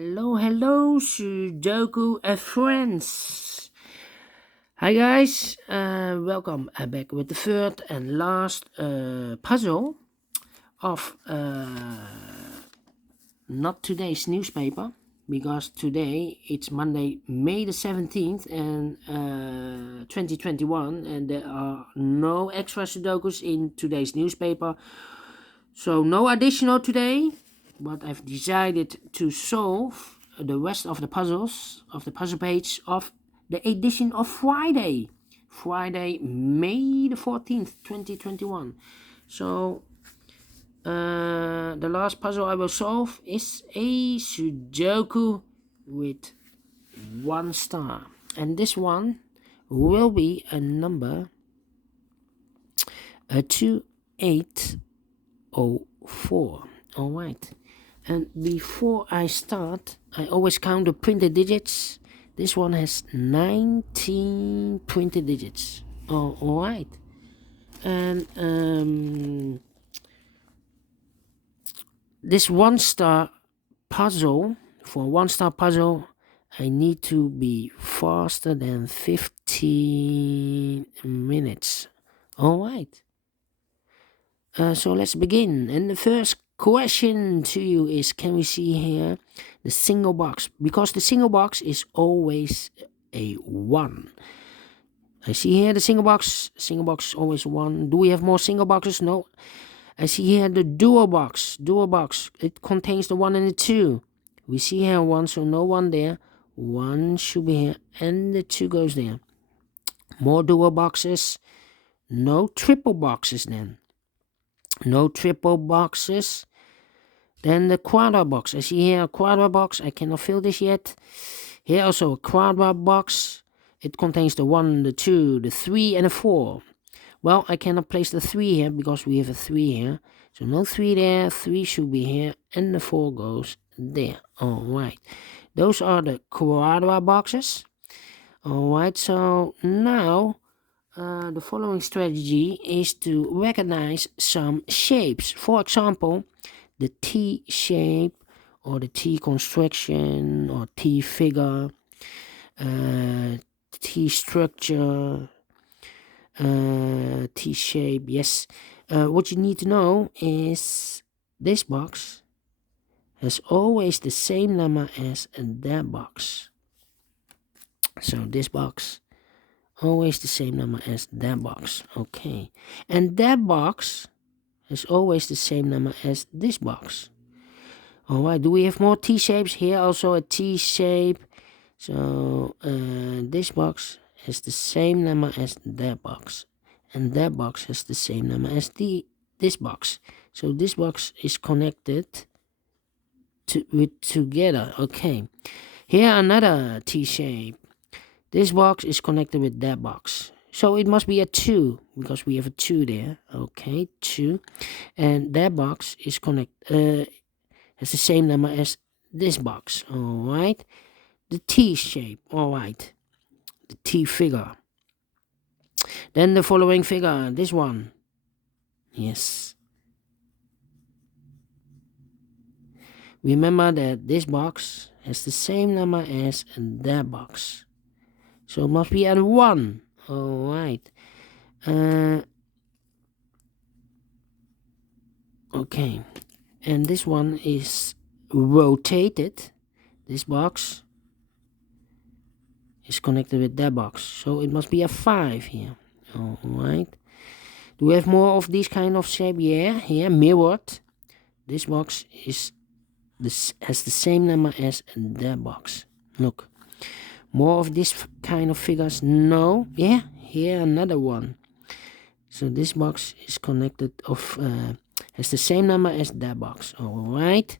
Hello, Sudoku friends. Hi guys, welcome back with the third and last puzzle of not today's newspaper, because today it's Monday, May the 17th and 2021, and there are no extra Sudokus in today's newspaper, so no additional today. But I've decided to solve the rest of the puzzles of the puzzle page of the edition of Friday, May the 14th, 2021. So the last puzzle I will solve is a Sudoku with 1 star, and this one will be a number 2804. All right. And before I start, I always count the printed digits. This one has 19 printed digits. Oh, all right. And this 1 star puzzle, for 1 star puzzle, I need to be faster than 15 minutes. All right. So let's begin. And the first question to you is, can we see here the single box? Because the single box is always a 1. I see here the single box always 1. Do we have more single boxes? No. I see here the dual box. It contains the 1 and the 2. We see here 1, so no 1 there. 1 should be here and the 2 goes there. More dual boxes. No triple boxes then. No triple boxes. Then the quadra box. I see here a quadra box. I cannot fill this yet. Here also a quadra box. It contains the 1, the 2, the 3 and the 4. Well, I cannot place the 3 here because we have a 3 here. So no 3 there. 3 should be here and the 4 goes there. Alright. Those are the quadra boxes. Alright, so now the following strategy is to recognize some shapes. For example, the T shape or the T construction or T figure, T structure, T shape. Yes. What you need to know is this box has always the same number as that box. So this box always the same number as that box. Okay. And that box is always the same number as this box. Alright, do we have more T shapes? Here also a T shape. So this box has the same number as that box. And that box has the same number as this box. So this box is connected together. Okay. Here another T shape. This box is connected with that box. So it must be a 2 because we have a 2 there. Okay, 2. And that box is has the same number as this box. Alright. The T shape. Alright. The T figure. Then the following figure. This one. Yes. Remember that this box has the same number as that box. So it must be at 1. Alright. Okay. And this one is rotated. This box is connected with that box. So it must be a 5 here. Alright. Do we have more of this kind of shape? Yeah. Here, mirrored. This box has the same number as that box. Look. More of this kind of figures? No. Yeah. Here another one. So this box is connected has the same number as that box. Alright.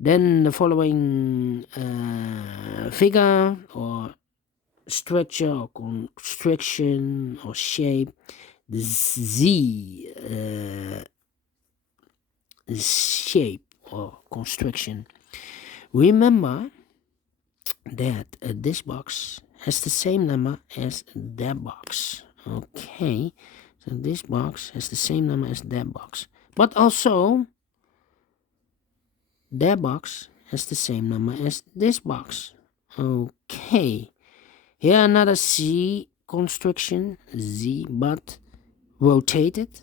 Then the following figure or structure or construction or shape. The Z shape or construction. Remember that this box has the same number as that box. Okay, so this box has the same number as that box, but also that box has the same number as this box. Okay. Here another Z construction, Z, but rotated.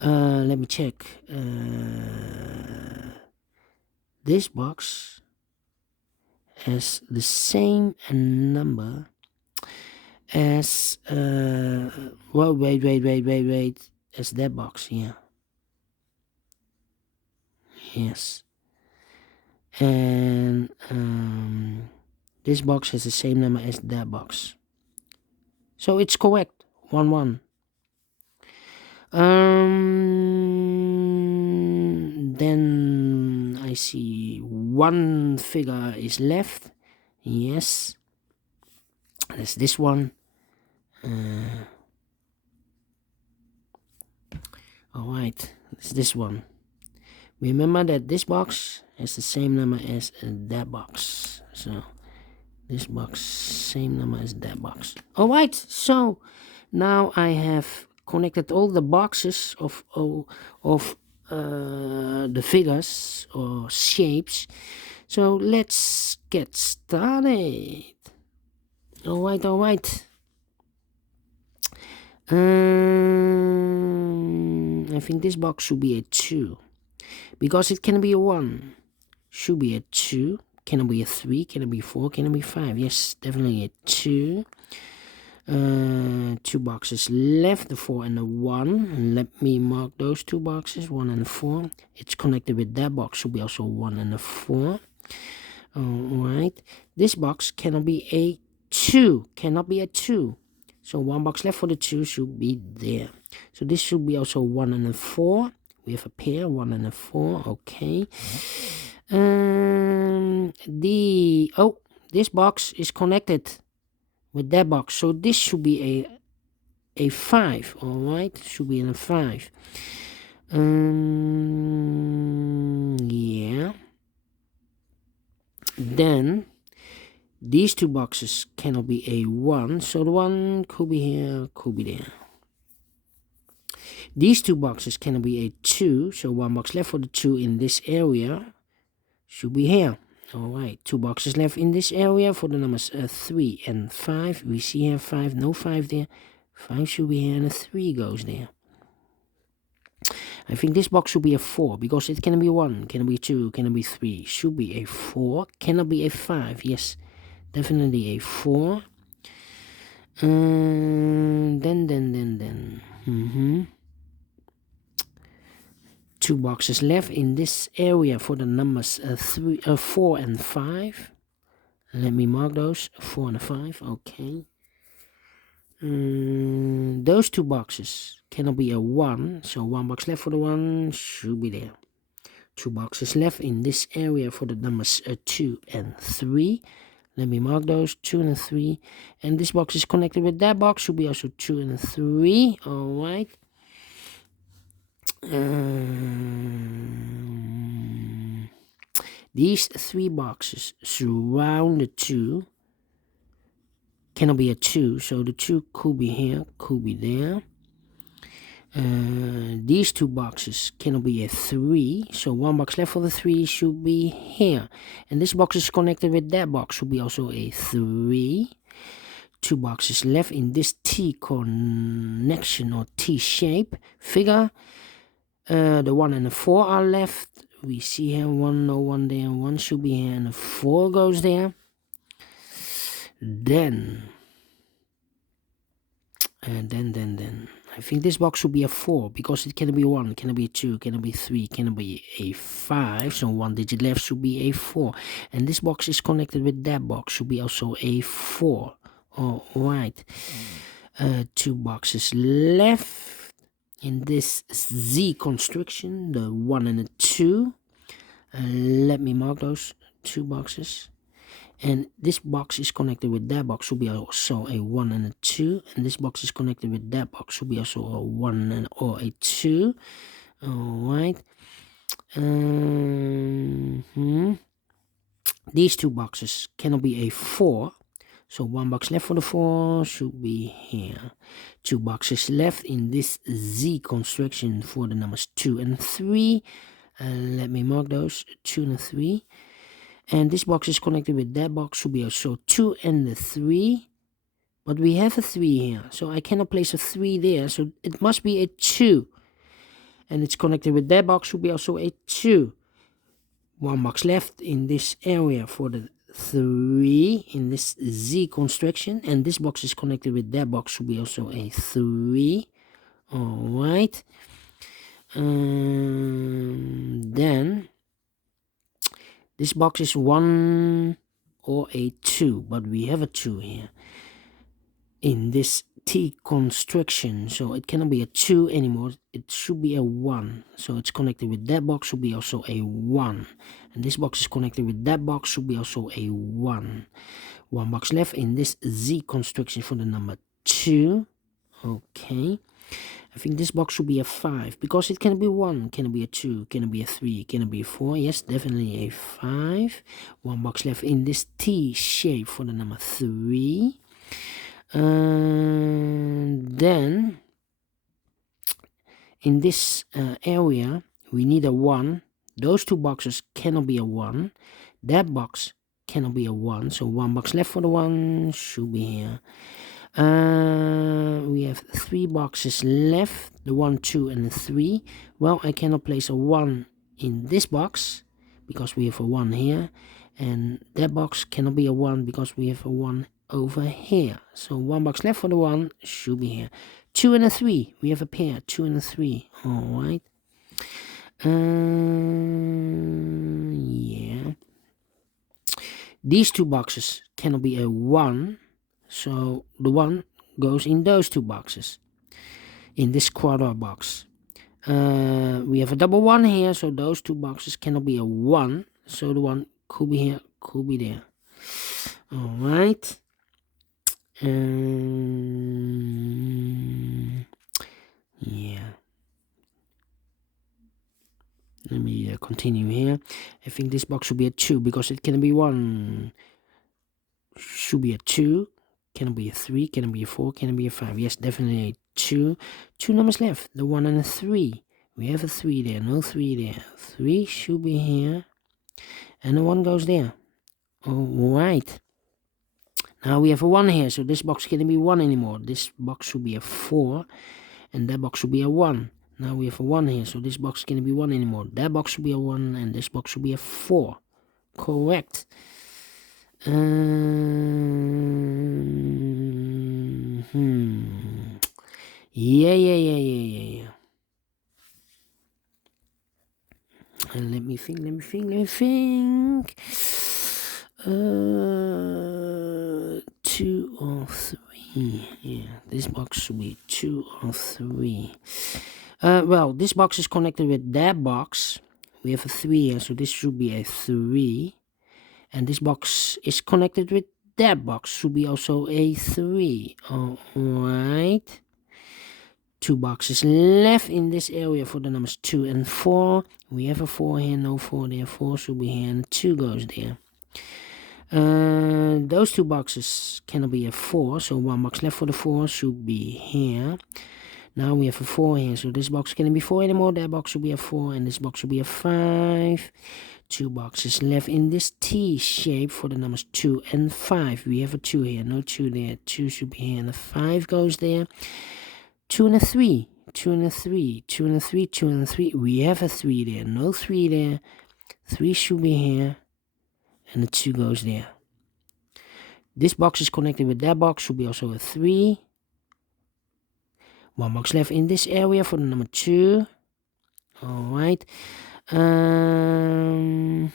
Let me check. This box has the same number as well, wait, as that box. Yeah, yes. And this box has the same number as that box, so it's correct. 1 1. Then I see one figure is left. Yes, that's this one. All right, it's this one. Remember that this box has the same number as that box. So this box, same number as that box. All right, so now I have connected all the boxes of the figures or shapes. So let's get started. All right. I think this box should be a 2 because it can be a 1. Should be a 2. Can it be a 3? Can it be 4? Can it be 5? Yes, definitely a 2. 2 boxes left, the 4 and the 1. Let me mark those 2 boxes, 1 and 4. It's connected with that box, should be also 1 and a 4. Alright, this box cannot be a 2. Cannot be a 2. So 1 box left for the 2 should be there. So this should be also 1 and a 4. We have a pair, 1 and a 4. Okay. This box is connected with that box, so this should be a 5. All right, should be in a 5. Yeah. Then these 2 boxes cannot be a 1, so the 1 could be here, could be there. These 2 boxes cannot be a 2, so 1 box left for the 2 in this area should be here. Alright, 2 boxes left in this area for the numbers 3 and 5. We see here 5, no 5 there. 5 should be here and a 3 goes there. I think this box should be a 4 because it can be 1, can be 2, can be 3. Should be a 4, cannot be a 5. Yes, definitely a 4. Then. 2 boxes left in this area for the numbers 4 and 5. Let me mark those, 4 and 5. Okay. Those 2 boxes cannot be a 1, so 1 box left for the 1 should be there. 2 boxes left in this area for the numbers 2 and 3. Let me mark those, 2 and 3. And this box is connected with that box, should be also 2 and 3. Alright. These 3 boxes surround the 2. Cannot be a 2, so the 2 could be here, could be there. These 2 boxes cannot be a 3, so 1 box left for the 3 should be here. And this box is connected with that box, should be also a 3. 2 boxes left in this T connection or T shape figure. The 1 and the 4 are left. We see here 1, no 1 there, 1 should be here, and the 4 goes there. Then I think this box should be a 4 because it can be 1, can be 2, can be 3, can be a 5. So 1 digit left should be a 4. And this box is connected with that box, should be also a 4. All right. 2 boxes left in this Z construction, the 1 and the 2. Let me mark those 2 boxes. And this box is connected with that box, should be also a 1 and a 2. And this box is connected with that box, should be also a 1 or a 2. Alright. These 2 boxes cannot be a 4. So 1 box left for the 4 should be here. 2 boxes left in this Z construction for the numbers 2 and 3. Let me mark those, 2 and 3. And this box is connected with that box, should be also 2 and the 3. But we have a 3 here, so I cannot place a 3 there, so it must be a 2. And it's connected with that box, should be also a 2. 1 box left in this area for the 3 in this Z construction, and this box is connected with that box, should be also a 3. Alright. Then this box is 1 or a 2, but we have a 2 here in this T construction, so it cannot be a 2 anymore, it should be a 1. So it's connected with that box, should be also a 1. And this box is connected with that box, should be also a 1. 1 box left in this Z construction for the number 2. Okay. I think this box should be a 5, because it can be 1, can it be a 2, can it be a 3, can it be a 4? Yes, definitely a 5. 1 box left in this T shape for the number 3. Then in this area we need a 1. Those 2 boxes cannot be a 1. That box cannot be a 1, so 1 box left for the 1 should be here. We have 3 boxes left, the 1, 2 and the 3. Well, I cannot place a 1 in this box because we have a 1 here, and that box cannot be a 1 because we have a 1 over here. So 1 box left for the 1 should be here. 2 and a 3, we have a pair, 2 and a 3. Alright. Yeah. These 2 boxes cannot be a 1, so the 1 goes in those 2 boxes, in this quarter box. We have a double 1 here, so those 2 boxes cannot be a 1, so the 1 could be here, could be there. Alright. Yeah. Let me continue here. I think this box should be a 2 because it can be 1. Should be a 2. Can it be a 3? Can it be a 4? Can it be a 5? Yes, definitely a 2. 2 numbers left. The 1 and a 3. We have a 3 there. No 3 there. 3 should be here. And the 1 goes there. Alright. Now we have a 1 here. So this box can't be 1 anymore. This box should be a 4. And that box should be a 1. Now we have a 1 here. So this box can't be 1 anymore. That box should be a 1. And this box should be a 4. Correct. Yeah. And let me think. 2 or 3. Yeah, this box should be 2 or 3. Well, this box is connected with that box. We have a 3 here, so this should be a 3. And this box is connected with that box, should be also a 3. Alright. 2 boxes left in this area for the numbers 2 and 4. We have a 4 here, no 4 there. 4 should be here, and 2 goes there. Those 2 boxes cannot be a 4, so 1 box left for the 4 should be here. Now we have a 4 here, so this box cannot be 4 anymore. That box should be a 4, and this box should be a 5. 2 boxes left in this T shape for the numbers 2 and 5. We have a 2 here, no 2 there. 2 should be here, and the 5 goes there. 2 and a 3, 2 and a 3, 2 and a 3, 2 and a 3. We have a 3 there, no 3 there. 3 should be here, and the 2 goes there. This box is connected with that box, should be also a 3. 1 box left in this area for the number 2. Alright. 1,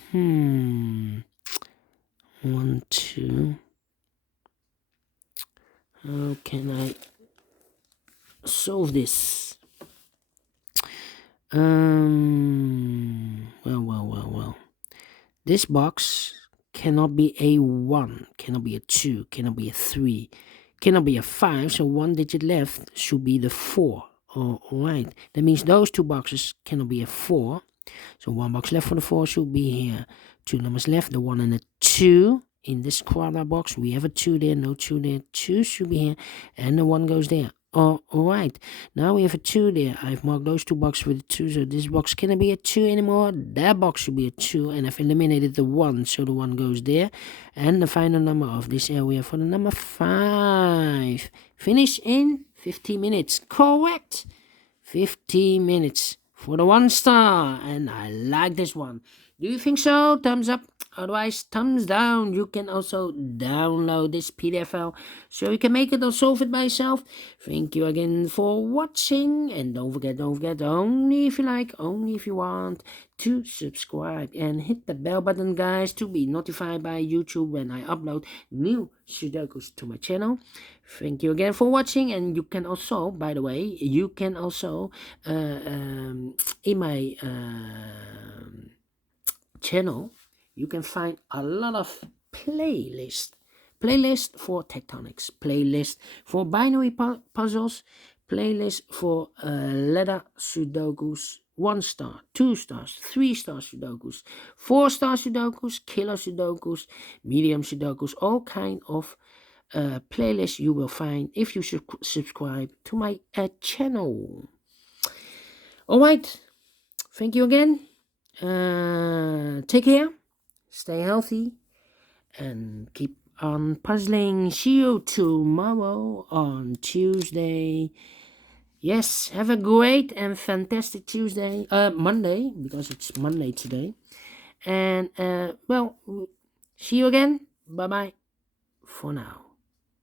2. How can I solve this? Well. This box cannot be a 1, cannot be a 2, cannot be a 3, cannot be a 5, so 1 digit left should be the 4. Alright, that means those 2 boxes cannot be a 4. So 1 box left for the 4 should be here. 2 numbers left, the 1 and the 2. In this quarter box, we have a 2 there, no 2 there. 2 should be here, and the 1 goes there. All right, now we have a 2 there. I've marked those 2 boxes with a 2, so this box cannot be a 2 anymore. That box should be a 2, and I've eliminated the 1, so the 1 goes there. And the final number of this area for the number 5. Finish in 50 minutes. Correct! 15 minutes for the 1 star, and I like this one. Do you think so? Thumbs up. Otherwise, thumbs down. You can also download this PDF file so you can make it or solve it by yourself. Thank you again for watching, and don't forget, only if you like, only if you want, to subscribe and hit the bell button, guys, to be notified by YouTube when I upload new Sudokus to my channel. Thank you again for watching, and you can also, by the way, you can also in my channel, you can find a lot of playlist for tectonics, playlist for binary puzzles, playlist for letter sudokus, 1 star, 2 stars, 3 star sudokus, 4 star sudokus, killer sudokus, medium sudokus, all kind of playlist you will find if you should subscribe to my channel. All right, thank you again. Take care, stay healthy, and keep on puzzling. See you tomorrow on Tuesday. Yes, have a great and fantastic Tuesday, Monday, because it's Monday today. And well, see you again. Bye bye for now.